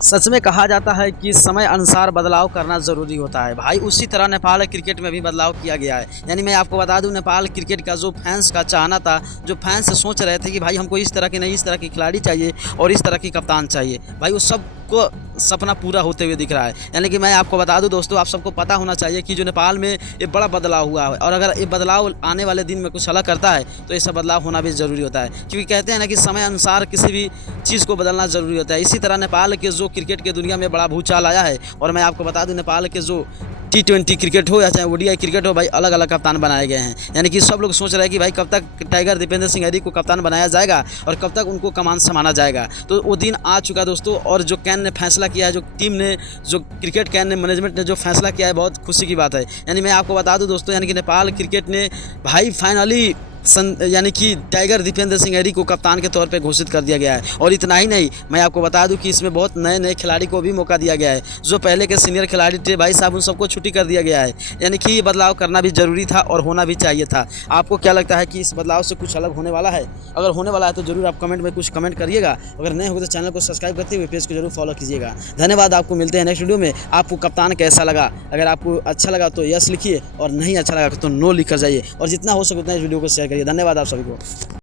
सच में कहा जाता है कि समय अनुसार बदलाव करना ज़रूरी होता है भाई। उसी तरह नेपाल क्रिकेट में भी बदलाव किया गया है। यानी मैं आपको बता दूं, नेपाल क्रिकेट का जो फैंस का चाहना था, जो फैंस सोच रहे थे कि भाई हमको इस तरह के नहीं, इस तरह के खिलाड़ी चाहिए और इस तरह की कप्तान चाहिए, भाई वो सबको सपना पूरा होते हुए दिख रहा है। यानी कि मैं आपको बता दूं दोस्तों, आप सबको पता होना चाहिए कि जो नेपाल में ये बड़ा बदलाव हुआ है, और अगर ये बदलाव आने वाले दिन में कुछ अलग करता है तो ये सब बदलाव होना भी ज़रूरी होता है। क्योंकि कहते हैं ना कि समय अनुसार किसी भी चीज़ को बदलना ज़रूरी होता है। इसी तरह नेपाल के जो क्रिकेट की दुनिया में बड़ा भूचाल आया है, और मैं आपको बता दूं नेपाल के जो T20 क्रिकेट हो या चाहे ODI क्रिकेट हो, भाई अलग अलग कप्तान बनाए गए हैं। यानी कि सब लोग सोच रहे हैं कि भाई कब तक टाइगर दीपेंद्र सिंह ऐरी को कप्तान बनाया जाएगा और कब तक उनको कमान संभाला जाएगा। तो वो दिन आ चुका दोस्तों, और जो कैन ने फैसला किया है, जो टीम ने, जो क्रिकेट कैन ने, मैनेजमेंट ने जो फैसला किया है, बहुत खुशी की बात है। यानी मैं आपको बता दूं दोस्तों, यानी कि नेपाल क्रिकेट ने भाई फाइनली यानी कि टाइगर दीपेंद्र सिंह ऐरी को कप्तान के तौर पे घोषित कर दिया गया है। और इतना ही नहीं, मैं आपको बता दूं कि इसमें बहुत नए नए खिलाड़ी को भी मौका दिया गया है। जो पहले के सीनियर खिलाड़ी थे भाई साहब, उन सबको छुट्टी कर दिया गया है। यानी कि ये बदलाव करना भी ज़रूरी था और होना भी चाहिए था। आपको क्या लगता है कि इस बदलाव से कुछ अलग होने वाला है? अगर होने वाला है तो ज़रूर आप कमेंट में कुछ कमेंट करिएगा। अगर नहीं होगा तो चैनल को सब्सक्राइब करते हुए पेज को जरूर फॉलो कीजिएगा। धन्यवाद, आपको मिलते हैं नेक्स्ट वीडियो में। आपको कप्तान कैसा लगा? अगर आपको अच्छा लगा तो यस लिखिए, और नहीं अच्छा लगा तो नो लिख कर जाइए, और जितना हो सके उतना इस वीडियो को शेयर करिए। धन्यवाद आप सभी को।